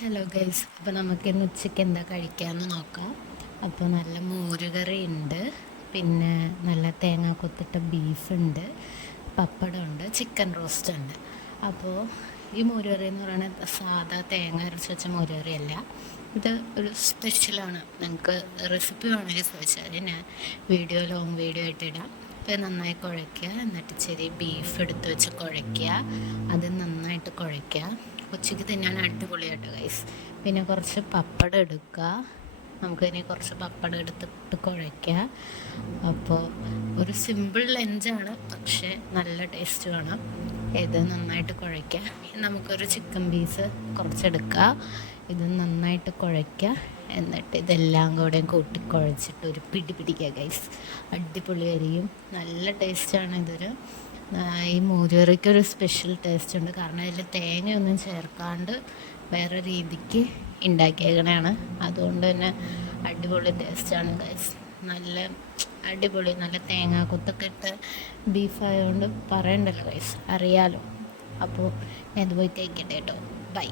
Hello guys, അപ്പോൾ നമുക്കിന്ന് ഉച്ചയ്ക്ക് എന്താ കഴിക്കാമെന്ന് നോക്കാം. അപ്പോൾ നല്ല മോരുകറി ഉണ്ട്, പിന്നെ നല്ല തേങ്ങ കൊത്തിട്ട ബീഫുണ്ട്, പപ്പടമുണ്ട്, ചിക്കൻ റോസ്റ്റ് ഉണ്ട്. അപ്പോൾ ഈ മോരുകറി എന്ന് പറയുന്നത് സാധാ തേങ്ങ അരച്ച് വെച്ച മോരുകറിയല്ല, ഇത് ഒരു സ്പെഷ്യലാണ്. നിങ്ങൾക്ക് റെസിപ്പി വേണമെങ്കിൽ ചോദിച്ചാൽ ഞാൻ ലോങ് വീഡിയോ ആയിട്ട് ഇടാം. അപ്പോൾ നന്നായി കുഴയ്ക്കുക, എന്നിട്ട് ചെറിയ ബീഫ് എടുത്ത് വെച്ച് കുഴയ്ക്കുക, അത് നന്നായിട്ട് കുഴയ്ക്കുക. ഉച്ചയ്ക്ക് തിന്നാൻ അടിപൊളിയായിട്ട് ഗൈസ്. പിന്നെ കുറച്ച് പപ്പടം എടുക്കുക, നമുക്കിനി കുറച്ച് പപ്പടം എടുത്തിട്ട് കുഴയ്ക്കുക. അപ്പോൾ ഒരു സിമ്പിൾ ലഞ്ചാണ്, പക്ഷേ നല്ല ടേസ്റ്റ് വേണം. ഇത് നന്നായിട്ട് കുഴയ്ക്കുക. നമുക്കൊരു ചിക്കൻ പീസ് കുറച്ചെടുക്കുക, ഇത് നന്നായിട്ട് കുഴയ്ക്കുക, എന്നിട്ട് ഇതെല്ലാം കൂടെ കൂട്ടി കുഴച്ചിട്ട് ഒരു പിടി പിടിക്കുക ഗൈസ്. അടിപൊളിയായിരിക്കും, നല്ല ടേസ്റ്റാണ്. ഈ മോരുകറിക്കൊരു സ്പെഷ്യൽ ടേസ്റ്റ് ഉണ്ട്, കാരണം അതിൽ തേങ്ങയൊന്നും ചേർക്കാണ്ട് വേറെ രീതിക്ക് ഉണ്ടാക്കിയേക്കണതാണ്. അതുകൊണ്ട് തന്നെ അടിപൊളി ടേസ്റ്റാണ് ഗൈസ്. നല്ല അടിപൊളി, നല്ല തേങ്ങ കൊത്തൊക്കെ ഇട്ട് ബീഫായതുകൊണ്ട് പറയണ്ടല്ലോ ഗൈസ്, അറിയാലോ. അപ്പോൾ ഞാൻ ഇത് പോയി കഴിക്കട്ടെ കേട്ടോ. ബൈ.